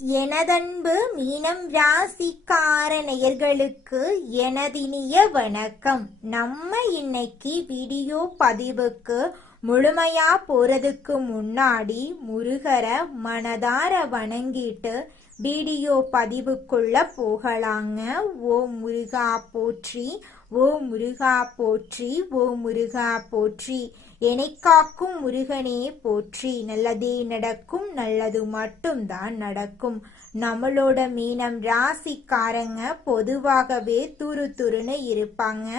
எனதன்பு மீனம் ராசிக்கார நேயர்களுக்கு எனதினிய வணக்கம். நம்ம இன்னைக்கு வீடியோ பதிவுக்கு முழுமையா போறதுக்கு முன்னாடி முருகரை மனதார வணங்கிட்டு வீடியோ பதிவுக்குள்ள போகலாங்க. ஓ முருகா போற்றி, ஓ முருகா போற்றி, ஓ முருகா போற்றி. என்னை காக்கும் முருகனே போற்றி. நல்லதே நடக்கும், நல்லது மட்டும்தான் நடக்கும். நம்மளோட மீனம் ராசிக்காரங்க பொதுவாகவே துருன்னு இருப்பாங்க.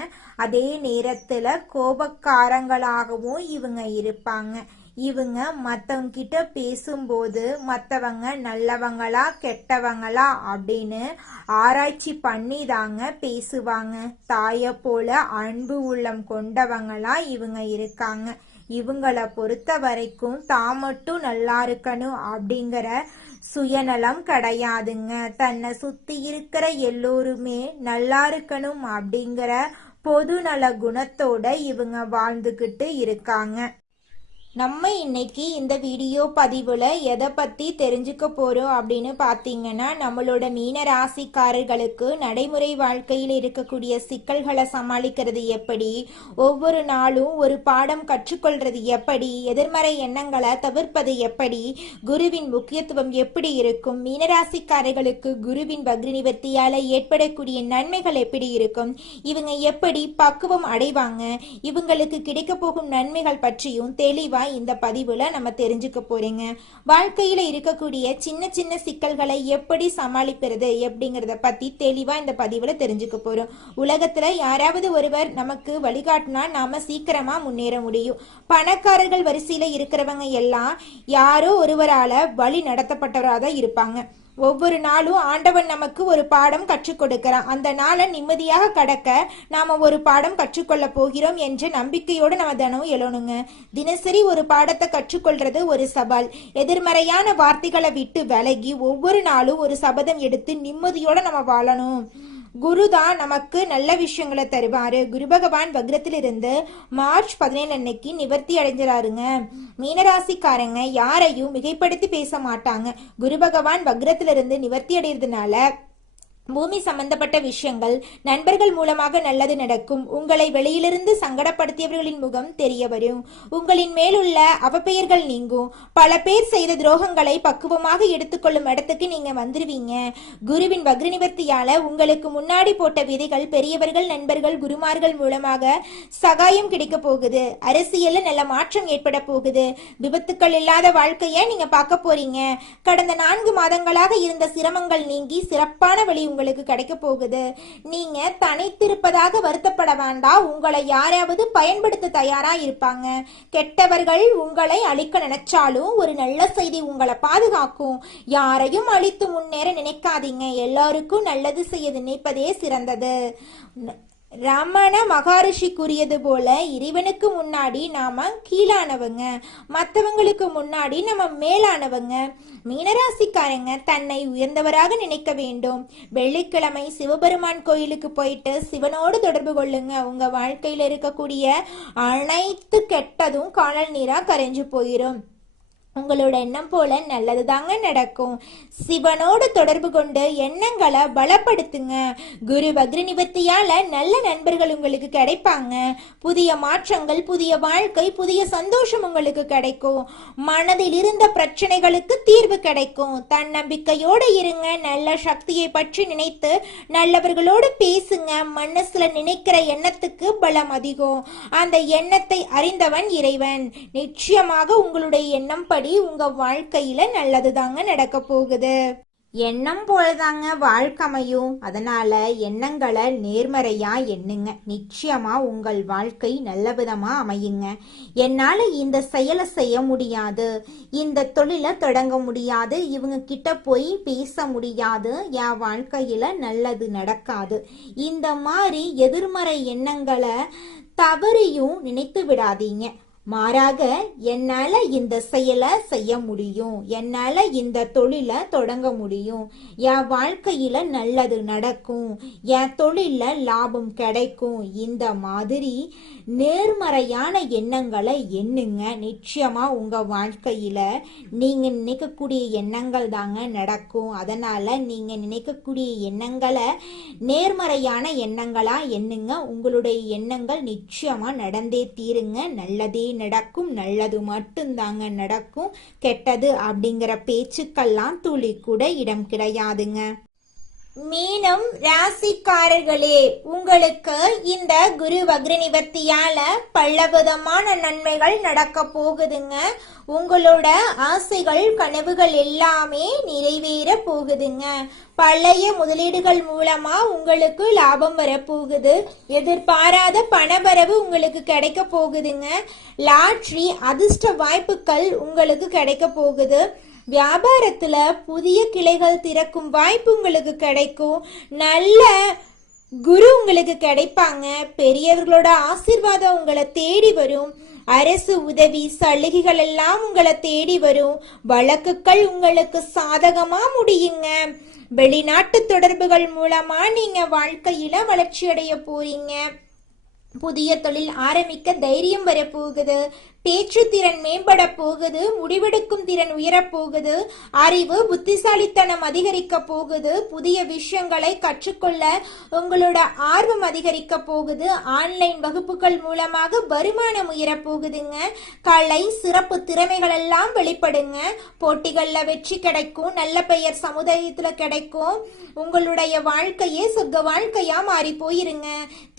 அதே நேரத்துல கோபக்காரங்களாகவும் இவங்க இருப்பாங்க. இவங்க மற்றவங்க கிட்ட பேசும்போது மற்றவங்க நல்லவங்களா கெட்டவங்களா அப்படின்னு ஆராய்ச்சி பண்ணி தாங்க பேசுவாங்க. தாயை போல அன்பு உள்ளம் கொண்டவங்களா இவங்க இருக்காங்க. இவங்கள பொறுத்த வரைக்கும் தான் மட்டும் நல்லா இருக்கணும் அப்படிங்கிற சுயநலம் கிடையாதுங்க. தன்னை சுத்தி இருக்கிற எல்லோருமே நல்லா இருக்கணும் அப்படிங்கிற பொதுநல குணத்தோட இவங்க வாழ்ந்துகிட்டு இருக்காங்க. நம்ம இன்னைக்கு இந்த வீடியோ பதிவில் எதை பற்றி தெரிஞ்சுக்க போகிறோம் அப்படின்னு பார்த்தீங்கன்னா, நம்மளோட மீன ராசிக்காரர்களுக்கு நடைமுறை வாழ்க்கையில் இருக்கக்கூடிய சிக்கல்களை சமாளிக்கிறது எப்படி, ஒவ்வொரு நாளும் ஒரு பாடம் கற்றுக்கொள்றது எப்படி, எதிர்மறை எண்ணங்களை தவிர்ப்பது எப்படி, குருவின் முக்கியத்துவம் எப்படி இருக்கும், மீனராசிக்காரர்களுக்கு குருவின் வக்ர நிவர்த்தியால் ஏற்படக்கூடிய நன்மைகள் எப்படி இருக்கும், இவங்க எப்படி பக்குவம் அடைவாங்க, இவங்களுக்கு கிடைக்க போகும் நன்மைகள் பற்றியும் தெளிவாக இந்த பதிவுல நம்ம தெரிஞ்சுக்க போறீங்க. வாழ்க்கையில இருக்கக்கூடிய சின்ன சின்ன சிக்கல்களை எப்படி சமாளிக்கிறது அப்படிங்கறத பத்தி தெளிவா இந்த பதிவுல தெரிஞ்சுக்க போறோம். உலகத்துல யாராவது ஒருவர் நமக்கு வழிகாட்டினா நாம சீக்கிரமா முன்னேற முடியும். பணக்காரர்கள் வரிசையில இருக்கிறவங்க எல்லாம் யாரோ ஒருவரால வழி நடத்தப்பட்டவராக தான் இருப்பாங்க. ஒவ்வொரு நாளும் ஆண்டவன் நமக்கு ஒரு பாடம் கற்றுக் கொடுக்கிறான். அந்த நாளை நிம்மதியாக கடக்க நாம ஒரு பாடம் கற்றுக்கொள்ள போகிறோம் என்ற நம்பிக்கையோடு நம்ம தினமும் எழணுங்க. தினசரி ஒரு பாடத்தை கற்றுக்கொள்றது ஒரு சவால். எதிர்மறையான வார்த்தைகளை விட்டு விலகி ஒவ்வொரு நாளும் ஒரு சபதம் எடுத்து நிம்மதியோட நம்ம வாழணும். குரு தான் நமக்கு நல்ல விஷயங்களை தருவாரு. குரு பகவான் வக்ரத்திலிருந்து மார்ச் 17 அன்னைக்கு நிவர்த்தி அடைஞ்சிறாருங்க. மீனராசிக்காரங்க யாரையும் மிகைப்படுத்தி பேச மாட்டாங்க. குரு பகவான் வக்ரத்திலிருந்து நிவர்த்தி அடைகிறதுனால பூமி சம்பந்தப்பட்ட விஷயங்கள் நண்பர்கள் மூலமாக நல்லது நடக்கும். உங்களை வெளியிலிருந்து சங்கடப்படுத்தியவர்களின் முகம் தெரிய வரும். உங்களின் மேலுள்ள அவப்பெயர்கள் நீங்கும். பல பேர் செய்த துரோகங்களை பக்குவமாக எடுத்துக்கொள்ளும் இடத்துக்கு நீங்க வந்துருவீங்க. குருவின் வக்ர நிவர்த்தியால உங்களுக்கு முன்னாடி போட்ட விதைகள் பெரியவர்கள் நண்பர்கள் குருமார்கள் மூலமாக சகாயம் கிடைக்க போகுது. அரசியல்ல நல்ல மாற்றம் ஏற்பட போகுது. விபத்துக்கள் இல்லாத வாழ்க்கைய நீங்க பார்க்க போறீங்க. கடந்த 4 மாதங்களாக இருந்த சிரமங்கள் நீங்கி சிறப்பான வழி உங்களுக்கு கிடைக்க போகுது. நீங்க தனித்திருப்பதாக வருத்தப்பட வேண்டாம். உங்களை யாராவது பயன்படுத்த தயாரா இருப்பாங்க. கெட்டவர்கள் உங்களை அழிக்க நினைச்சாலும் ஒரு நல்ல செய்தி உங்களை பாதுகாக்கும். யாரையும் அழித்து முன்னேற நினைக்காதீங்க. எல்லாருக்கும் நல்லது செய்ய நினைப்பதே சிறந்தது. ரமண மகரிஷி கூறியது போல இறைவனுக்கு முன்னாடி நாம கீழானவங்க, மற்றவங்களுக்கு முன்னாடி நம்ம மேலானவங்க. மீனராசிக்காரங்க தன்னை உயர்ந்தவராக நினைக்க வேண்டும். வெள்ளிக்கிழமை சிவபெருமான் கோயிலுக்கு போயிட்டு சிவனோடு தொடர்பு கொள்ளுங்க. உங்க வாழ்க்கையில இருக்கக்கூடிய அனைத்து கெட்டதும் காணல் நீரா கரைஞ்சு போயிரும். உங்களோட எண்ணம் போல நல்லது தாங்க நடக்கும். சிவனோடு தொடர்பு கொண்டு எண்ணங்களை பலப்படுத்துங்க. குரு வக்ர நிவர்த்தியால நல்ல நண்பர்கள் உங்களுக்கு கிடைப்பாங்க. புதிய மாற்றங்கள், புதிய வாழ்க்கை, புதிய சந்தோஷம் உங்களுக்கு கிடைக்கும். மனதில் இருந்த பிரச்சனைகளுக்கு தீர்வு கிடைக்கும். தன்னம்பிக்கையோடு இருங்க. நல்ல சக்தியை பற்றி நினைத்து நல்லவர்களோடு பேசுங்க. மனசுல நினைக்கிற எண்ணத்துக்கு பலம் அதிகம். அந்த எண்ணத்தை அறிந்தவன் இறைவன். நிச்சயமாக உங்களுடைய எண்ணம் படி உங்க வாழ்க்கையில நல்லது தாங்க நடக்க போகுது. எண்ணம் போலதாங்க வாழ்க்கை அமையும். அதனால எண்ணங்களை நேர்மறையா எண்ணுங்க. நிச்சயமா உங்கள் வாழ்க்கை நல்ல விதமா அமையுங்க. என்னால இந்த செயலை செய்ய முடியாது, இந்த தொழிலை தொடங்க முடியாது, இவங்க கிட்ட போய் பேச முடியாது, என் வாழ்க்கையில நல்லது நடக்காது, இந்த மாதிரி எதிர்மறை எண்ணங்களை தவறியும் நினைத்து விடாதீங்க. மாறாக என்னால இந்த செயலை செய்ய முடியும், என்னால இந்த தொழிலை தொடங்க முடியும், என் வாழ்க்கையில நல்லது நடக்கும், என் தொழில லாபம் கிடைக்கும், இந்த மாதிரி நேர்மறையான எண்ணங்களை எண்ணுங்க. நிச்சயமா உங்க வாழ்க்கையில நீங்க நினைக்கக்கூடிய எண்ணங்கள் தாங்க நடக்கும். அதனால நீங்க நினைக்கக்கூடிய எண்ணங்களை நேர்மறையான எண்ணங்களா எண்ணுங்க. உங்களுடைய எண்ணங்கள் நிச்சயமா நடந்தே தீருங்க. நல்லதே நடக்கும், நல்லது மட்டும்தாங்க நடக்கும். கெட்டது அப்படிங்கிற பேச்சுக்கெல்லாம் துளி கூட இடம் கிடையாதுங்க. மீனம் ராசிக்காரர்களே, உங்களுக்கு இந்த குரு வக்ர நிவர்த்தியால பலவிதமான நன்மைகள் நடக்க போகுதுங்க. உங்களோட ஆசைகள் கனவுகள் எல்லாமே நிறைவேற போகுதுங்க. பழைய முதலீடுகள் மூலமா உங்களுக்கு லாபம் வரப்போகுது. எதிர்பாராத பணவரவு உங்களுக்கு கிடைக்க போகுதுங்க. லாட்ரி அதிர்ஷ்ட வாய்ப்புகள் உங்களுக்கு கிடைக்க போகுது. வியாபாரத்துல புதிய கிளைகள் திறக்கும் வாய்ப்பு உங்களுக்கு கிடைக்கும். நல்ல குரு உங்களுக்கு கிடைப்பாங்க. பெரியவர்களோட ஆசீர்வாதம் உங்களை தேடி வரும். அரசு உதவி சலுகைகள் எல்லாம் உங்களை தேடி வரும். வழக்குகள் உங்களுக்கு சாதகமா முடியுங்க. வெளிநாட்டு தொடர்புகள் மூலமா நீங்க வாழ்க்கையில வளர்ச்சி அடைய போறீங்க. புதிய தொழில் ஆரம்பிக்க தைரியம் வரப்போகுது. பேச்சு திறன் மேம்பட போகுது. முடிவெடுக்கும் திறன் உயரப் போகுது. அறிவு புத்திசாலித்தனம் அதிகரிக்க போகுது. புதிய விஷயங்களை கற்றுக்கொள்ள உங்களோட ஆர்வம் அதிகரிக்க போகுது. ஆன்லைன் வகுப்புகள் மூலமாக வருமானம் உயரப் போகுதுங்க. கலை சிறப்பு திறமைகள் எல்லாம் வெளிப்படுங்க. போட்டிகள்ல வெற்றி கிடைக்கும். நல்ல பெயர் சமுதாயத்துல கிடைக்கும். உங்களுடைய வாழ்க்கையே சொர்க்க வாழ்க்கையா மாறி போயிருங்க.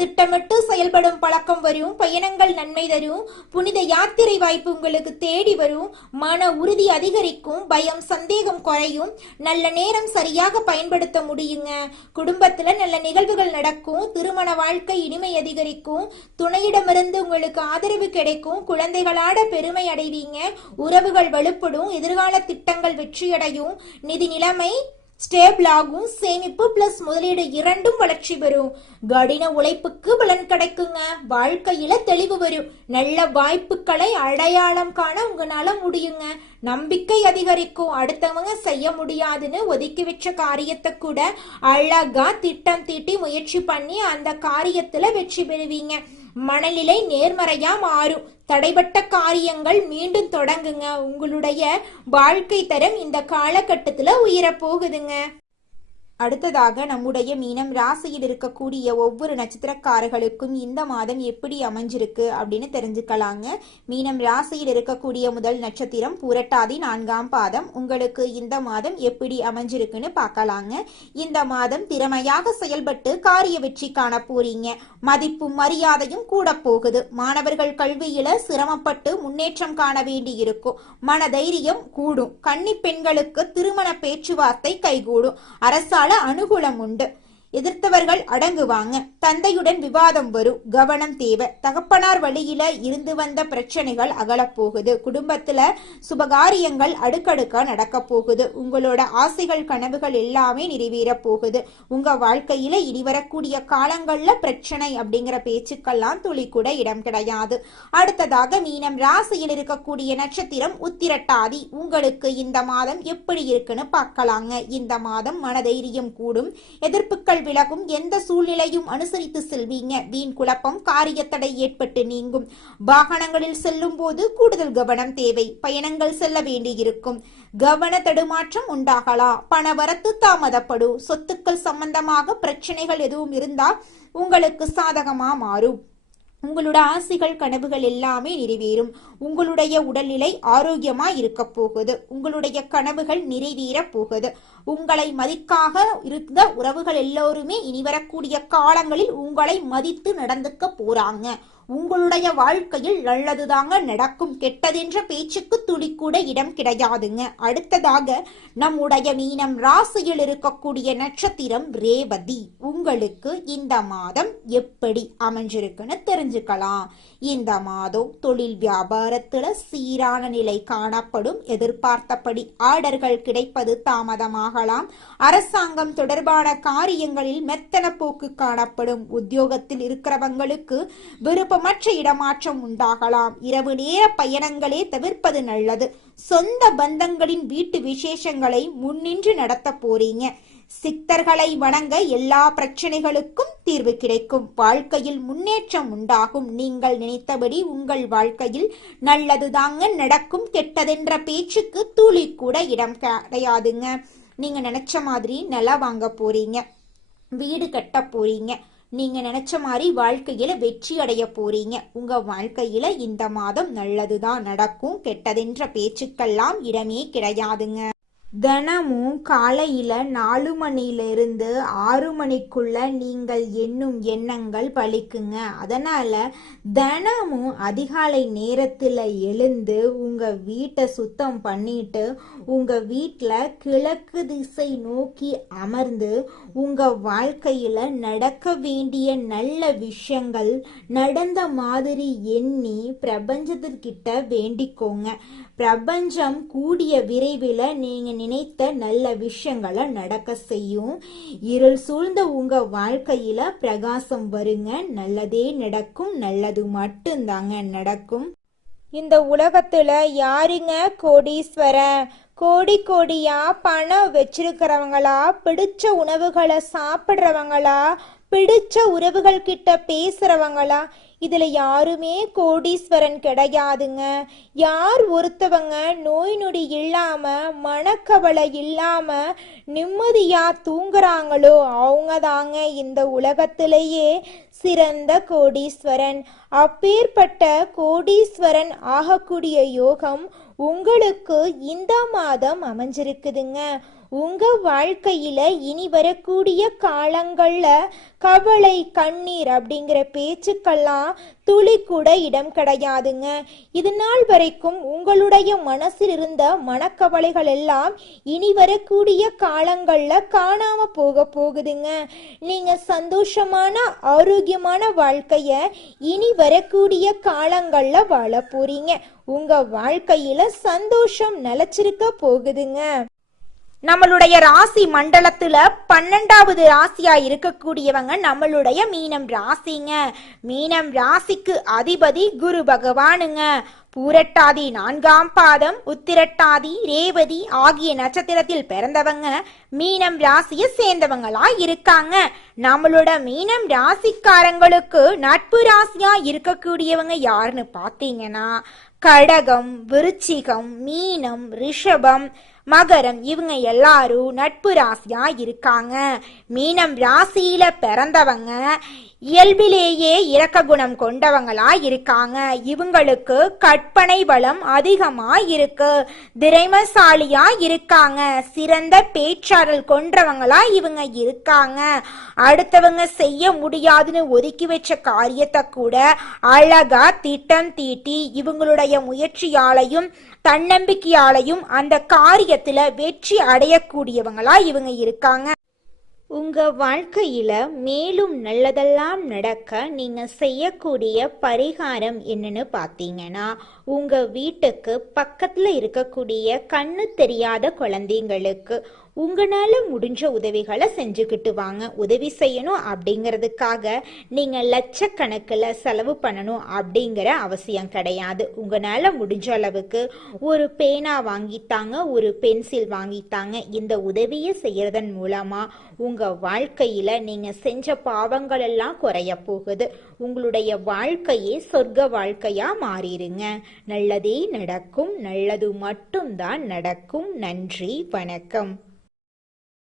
திட்டமிட்டு செயல்படும் பழக்கம் வரும். பயணங்கள் நன்மை தரும். புனித யாத்திரை வாய்ப்பு உங்களுக்கு தேடி வரும். மன உறுதி அதிகரிக்கும். பயம் சந்தேகம் குறையும். நல்ல நேரம் சரியாக பயன்படுத்த முடியுங்க. குடும்பத்துல நல்ல நிகழ்வுகள் நடக்கும். திருமண வாழ்க்கை இனிமை அதிகரிக்கும். துணையிடமிருந்து உங்களுக்கு ஆதரவு கிடைக்கும். குழந்தைகளோட பெருமை அடைவீங்க. உறவுகள் வலுப்படும். எதிர்கால திட்டங்கள் வெற்றியடையும். நிதி நிலைமை ஸ்டேபிள் ஆகும். சேமிப்பு பிளஸ் முதலீடு இரண்டும் வளர்ச்சி பெறும். கடின உழைப்புக்கு பலன் கிடைக்குங்க. வாழ்க்கையில தெளிவு வரும். நல்ல வாய்ப்புகளை அடையாளம் காண உங்களால முடியுங்க. நம்பிக்கை அதிகரிக்கும். அடுத்தவங்க செய்ய முடியாதுன்னு ஒதுக்கி வச்ச காரியத்தை கூட அழகா திட்டம் தீட்டி முயற்சி பண்ணி அந்த காரியத்துல வெற்றி பெறுவீங்க. மனநிலை நேர்மறையா மாறும். தடைபட்ட காரியங்கள் மீண்டும் தொடங்குங்க. உங்களுடைய வாழ்க்கை தரம் இந்த காலகட்டத்துல உயரப் போகுதுங்க. அடுத்ததாக நம்முடைய மீனம் ராசியில் இருக்கக்கூடிய ஒவ்வொரு நட்சத்திரக்காரர்களுக்கும் இந்த மாதம் எப்படி அமைஞ்சிருக்கு அப்படின்னு தெரிஞ்சுக்கலாங்க. மீனம் ராசியில் இருக்கக்கூடிய முதல் நட்சத்திரம் பூரட்டாதி 4ஆம் பாதம். உங்களுக்கு இந்த மாதம் எப்படி அமைஞ்சிருக்குன்னு பார்க்கலாங்க. இந்த மாதம் திறமையாக செயல்பட்டு காரிய வெற்றி காண போறீங்க. மதிப்பும் மரியாதையும் கூட போகுது. மாணவர்கள் கல்வியில சிரமப்பட்டு முன்னேற்றம் காண வேண்டி இருக்கும். மனதைரியம் கூடும். கன்னி பெண்களுக்கு திருமண பேச்சுவார்த்தை கைகூடும். அரசால் அனுகூலம் உண்டு. எதிர்த்தவர்கள் அடங்குவாங்க. தந்தையுடன் விவாதம் வரும். கவனம் தேவை. தகப்பனார் வழியில இருந்து வந்த பிரச்சனைகள் அகலப்போகுது. குடும்பத்துல சுபகாரியங்கள் அடுக்கடுக்கா நடக்க போகுது. உங்களோட ஆசைகள் கனவுகள் எல்லாமே நிறைவேற போகுது. உங்க வாழ்க்கையில இனி வரக்கூடிய காலங்கள்ல பிரச்சனை அப்படிங்கிற பேச்சுக்கெல்லாம் துளி கூட இடம் கிடையாது. அடுத்ததாக மீனம் ராசியில் இருக்கக்கூடிய நட்சத்திரம் உத்திரட்டாதி. உங்களுக்கு இந்த மாதம் எப்படி இருக்குன்னு பார்க்கலாங்க. இந்த மாதம் மனதைரியம் கூடும். எதிர்ப்புகள் விலகும். எந்த சூழ்நிலையும் அனுசரித்து செல்வீங்க. வீண் குழப்பம் காரியத்தடை ஏற்பட்டு நீங்கும். வாகனங்களில் செல்லும் போது கூடுதல் கவனம் தேவை. பயணங்கள் செல்ல வேண்டியிருக்கும். கவன தடுமாற்றம் உண்டாகலாம். பணவரத்து தாமதப்படும். சொத்துக்கள் சம்பந்தமாக பிரச்சனைகள் எதுவும் இருந்தால் உங்களுக்கு சாதகமா மாறும். உங்களோட ஆசைகள் கனவுகள் எல்லாமே நிறைவேறும். உங்களுடைய உடல்நிலை ஆரோக்கியமா இருக்க போகுது. உங்களுடைய கனவுகள் நிறைவேற போகுது. உங்களை மதிக்காக இருந்த உறவுகள் எல்லோருமே இனி வரக்கூடிய காலங்களில் உங்களை மதித்து நடந்துக்க போறாங்க. உங்களுடைய வாழ்க்கையில் நல்லதுதாங்க நடக்கும். கெட்டதென்ற பேச்சுக்கு துளி கூட இடம் கிடையாதுங்க. அடுத்ததாக நம்முடைய மீனம் ராசியில் இருக்கக்கூடிய நட்சத்திரம் ரேவதி. உங்களுக்கு இந்த மாதம் எப்படி அமைஞ்சிருக்குன்னு தெரிஞ்சுக்கலாம். இந்த மாதம் தொழில் வியாபாரத்துல சீரான நிலை காணப்படும். எதிர்பார்த்தபடி ஆர்டர்கள் கிடைப்பது தாமதமாகலாம். அரசாங்கம் தொடர்பான காரியங்களில் மெத்தன போக்கு காணப்படும். உத்தியோகத்தில் இருக்கிறவங்களுக்கு விருப்ப விருப்பமற்ற இடமாற்றம் உண்டாகலாம். இரவு நேர பயணங்களே தவிர்ப்பது நல்லது. சொந்த பந்தங்களின் வீட்டு விசேஷங்களை முன்னின்று நடத்த போறீங்க. சித்தர்களை வணங்க எல்லா பிரச்சனைகளுக்கும் தீர்வு கிடைக்கும். வாழ்க்கையில் முன்னேற்றம் உண்டாகும். நீங்கள் நினைத்தபடி உங்கள் வாழ்க்கையில் நல்லதுதாங்க நடக்கும். கெட்டதென்ற பேச்சுக்கு துளி கூட இடம் கிடையாதுங்க. நீங்க நினைச்ச மாதிரி நிலம் வாங்க போறீங்க, வீடு கட்ட போறீங்க, நீங்க நினைச்ச மாதிரி வாழ்க்கையில வெற்றி அடைய போறீங்க. உங்க வாழ்க்கையில இந்த மாதம் நல்லதுதான் நடக்கும். கெட்டதென்ற பேச்சுக்கெல்லாம் இடமே கிடையாதுங்க. தினமும் காலையில 4 மணியிலிருந்து 6 மணிக்குள்ள நீங்கள் எண்ணும் எண்ணங்கள் பலிக்குங்க. அதனால தினமும் அதிகாலை நேரத்துல எழுந்து உங்க வீட்டை சுத்தம் பண்ணிட்டு உங்க வீட்டுல கிழக்கு திசை நோக்கி அமர்ந்து உங்க வாழ்க்கையில நடக்க வேண்டிய நல்ல விஷயங்கள் நடந்த மாதிரி எண்ணி பிரபஞ்சத்திற்கிட்ட வேண்டிக்கோங்க. பிரபஞ்சம் கூடிய விரைவில் நீங்க நினைத்த நல்ல விஷயங்களை நடக்க செய்யும். இருள் சூழ்ந்த உங்க வாழ்க்கையில பிரகாசம் வருங்க. நல்லதே நடக்கும். நல்லது மட்டும்தாங்க நடக்கும். இந்த உலகத்துல யாருங்க கோடீஸ்வரன்? கோடி கோடியா பணம் வச்சிருக்கிறவங்களா, பிடிச்ச உணவுகளை சாப்பிடுறவங்களா, பிடிச்ச உறவுகள் கிட்ட பேசுறவங்களா? இதுல யாருமே கோடீஸ்வரன் கிடையாதுங்க. யார் ஒருத்தவங்க நோய் நொடி இல்லாம மனக்கவலை இல்லாம நிம்மதியா தூங்குறாங்களோ அவங்க தாங்க இந்த உலகத்திலேயே சிறந்த கோடீஸ்வரன். அப்பேற்பட்ட கோடீஸ்வரன் ஆகக்கூடிய யோகம் உங்களுக்கு இந்த மாதம் அமைஞ்சிருக்குதுங்க. உங்க வாழ்க்கையில இனி வரக்கூடிய காலங்கள்ல கவலை கண்ணீர் அப்படிங்கிற பேச்சுக்கெல்லாம் துளி கூட இடம் கிடையாதுங்க. இது நாள் வரைக்கும் உங்களுடைய மனசில் இருந்த மனக்கவலைகள் எல்லாம் இனி வரக்கூடிய காலங்கள்ல காணாம போகுதுங்க. நீங்க சந்தோஷமான ஆரோக்கியமான வாழ்க்கைய இனி வரக்கூடிய காலங்கள்ல வாழ போறீங்க. உங்க வாழ்க்கையில சந்தோஷம் நிலைச்சிருக்க போகுதுங்க. நம்மளுடைய ராசி மண்டலத்துல 12வது ராசியா இருக்கக்கூடியவங்க நம்மளுடைய மீனம் ராசிங்க. மீனம் ராசிக்கு அதிபதி குரு பகவானுங்க. பூரட்டாதி 4ஆம் பாதம், உத்திரட்டாதி, ரேவதி ஆகிய நட்சத்திரத்தில் பிறந்தவங்க மீனம் ராசியை சேர்ந்தவங்களா இருக்காங்க. நம்மளோட மீனம் ராசிக்காரங்களுக்கு நட்பு ராசியா இருக்கக்கூடியவங்க யாருன்னு பாத்தீங்கன்னா கடகம், விருச்சிகம், மீனம், ரிஷபம், மகரம் இவங்க எல்லாரும் நட்பு ராசியா இருக்காங்க. மீனம் ராசியில பிறந்தவங்க இயல்பிலேயே இரக்க குணம் கொண்டவங்களா இருக்காங்க. இவங்களுக்கு கற்பனை வளம் அதிகமா இருக்கு. திறமைசாலியா இருக்காங்க. சிறந்த பேச்சாற்றல் கொண்டவங்களா இவங்க இருக்காங்க. அடுத்தவங்க செய்ய முடியாதுன்னு ஒதுக்கி வச்ச காரியத்தை கூட அழகா திட்டம் தீட்டி இவங்களுடைய முயற்சியாலையும் தன்னம்பிக்கையாலையும் அந்த காரியத்துல வெற்றி அடையக்கூடியவங்களா இவங்க இருக்காங்க. உங்க வாழ்க்கையில மேலும் நல்லதெல்லாம் நடக்க நீங்க செய்யக்கூடிய பரிகாரம் என்னன்னு பாத்தீங்கன்னா, உங்க வீட்டுக்கு பக்கத்துல இருக்கக்கூடிய கண்ணு தெரியாத குழந்தைங்களுக்கு உங்களால முடிஞ்ச உதவிகளை செஞ்சுக்கிட்டு வாங்க. உதவி செய்யணும் அப்படிங்கிறதுக்காக நீங்க லட்சக்கணக்கில் செலவு பண்ணணும் அப்படிங்கிற அவசியம் கிடையாது. உங்களால முடிஞ்ச அளவுக்கு ஒரு பேனா வாங்கித்தாங்க, ஒரு பென்சில் வாங்கித்தாங்க. இந்த உதவியை செய்யறதன் மூலமா உங்க வாழ்க்கையில நீங்க செஞ்ச பாவங்கள் எல்லாம் குறைய போகுது. உங்களுடைய வாழ்க்கையே சொர்க்க வாழ்க்கையா மாறிடுங்க. நல்லதே நடக்கும். நல்லது மட்டும்தான் நடக்கும். நன்றி, வணக்கம்.